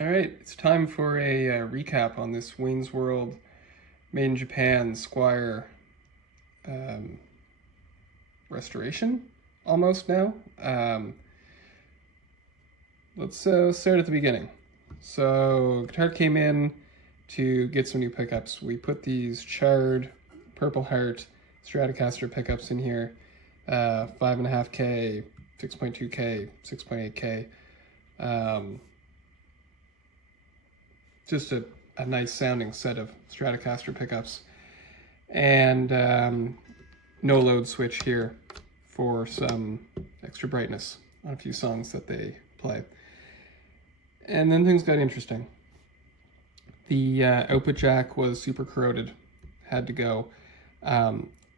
All right, it's time for a recap on this Wayne's World made in Japan Squire um, restoration, almost now. Um, let's start at the beginning. So, guitar came in to get some new pickups. We put these charred Purple Heart Stratocaster pickups in here, 5.5K, 6.2K, 6.8K. Um, just a nice sounding set of Stratocaster pickups. And no load switch here for some extra brightness on a few songs that they play. And then things got interesting. The output jack was super corroded, had to go.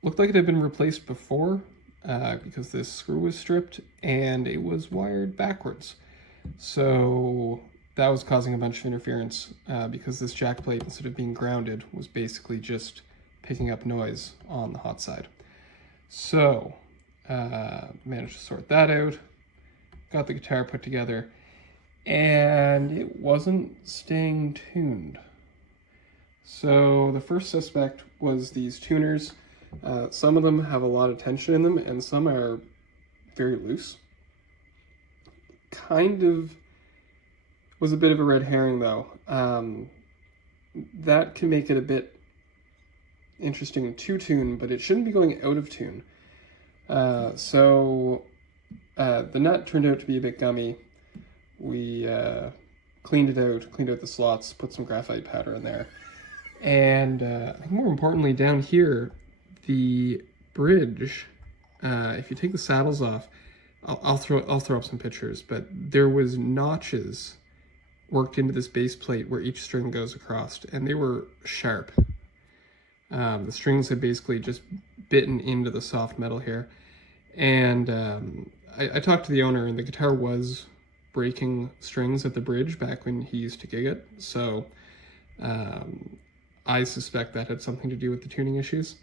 Looked like it had been replaced before because this screw was stripped and it was wired backwards. So that was causing a bunch of interference because this jack plate, instead of being grounded, was basically just picking up noise on the hot side. So managed to sort that out, got the guitar put together, and it wasn't staying tuned. So the first suspect was these tuners. Some of them have a lot of tension in them and some are very loose. Kind of was a bit of a red herring though. That can make it a bit interesting to tune, but it shouldn't be going out of tune. So the nut turned out to be a bit gummy. We cleaned out the slots, put some graphite powder in there. And I think more importantly, down here, the bridge, if you take the saddles off, I'll throw up some pictures, but there was notches worked into this base plate where each string goes across, and they were sharp. The strings had basically just bitten into the soft metal here. And I talked to the owner, and the guitar was breaking strings at the bridge back when he used to gig it. So I suspect that had something to do with the tuning issues.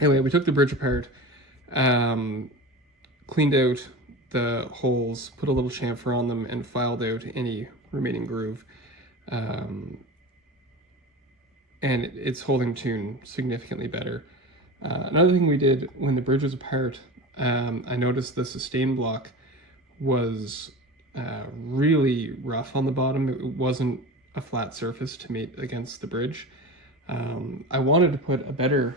Anyway, we took the bridge apart, cleaned out the holes, put a little chamfer on them, and filed out any remaining groove. And it's holding tune significantly better. Another thing we did when the bridge was apart, I noticed the sustain block was really rough on the bottom. It wasn't a flat surface to mate against the bridge. I wanted to put a better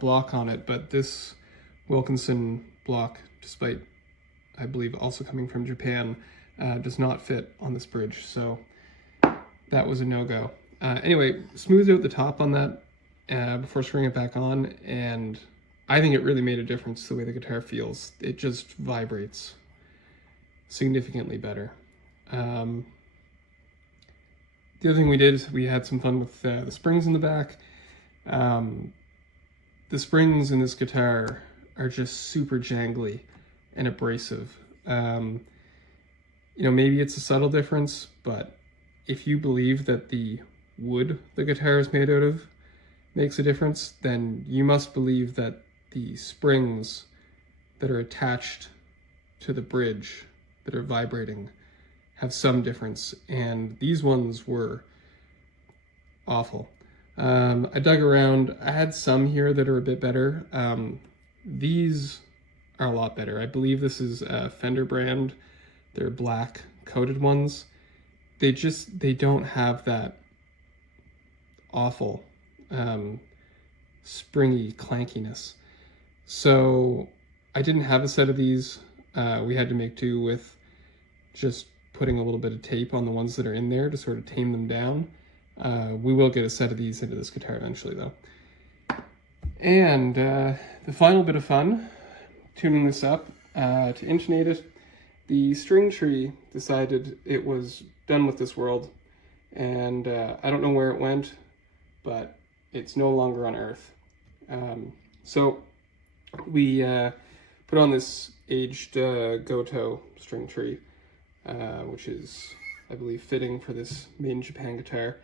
block on it, but this Wilkinson block, despite I believe also coming from Japan, does not fit on this bridge, so that was a no-go. Anyway, smoothed out the top on that before screwing it back on, and I think it really made a difference the way the guitar feels. It just vibrates significantly better. The other thing we did is we had some fun with the springs in the back. The springs in this guitar are just super jangly and abrasive. Maybe it's a subtle difference, but if you believe that the wood the guitar is made out of makes a difference, then you must believe that the springs that are attached to the bridge that are vibrating have some difference, and these ones were awful. I dug around. I had some here that are a bit better. These are a lot better. I believe this is a Fender brand. They're black coated ones. They don't have that awful springy clankiness. So I didn't have a set of these. We had to make do with just putting a little bit of tape on the ones that are in there to sort of tame them down. We will get a set of these into this guitar eventually though. And the final bit of fun, tuning this up, to intonate it, the string tree decided it was done with this world, and I don't know where it went, but it's no longer on Earth. So we put on this aged Goto string tree, which is, I believe, fitting for this made in Japan guitar.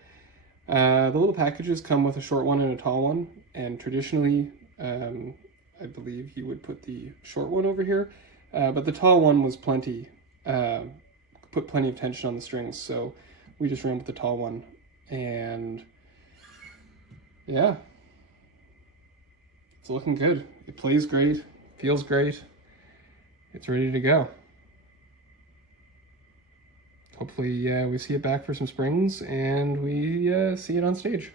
The little packages come with a short one and a tall one, and traditionally, I believe you would put the short one over here, but the tall one was put put plenty of tension on the strings, so we just ran with the tall one. And yeah, it's looking good. It plays great, feels great. It's ready to go. Hopefully we see it back for some springs and we see it on stage.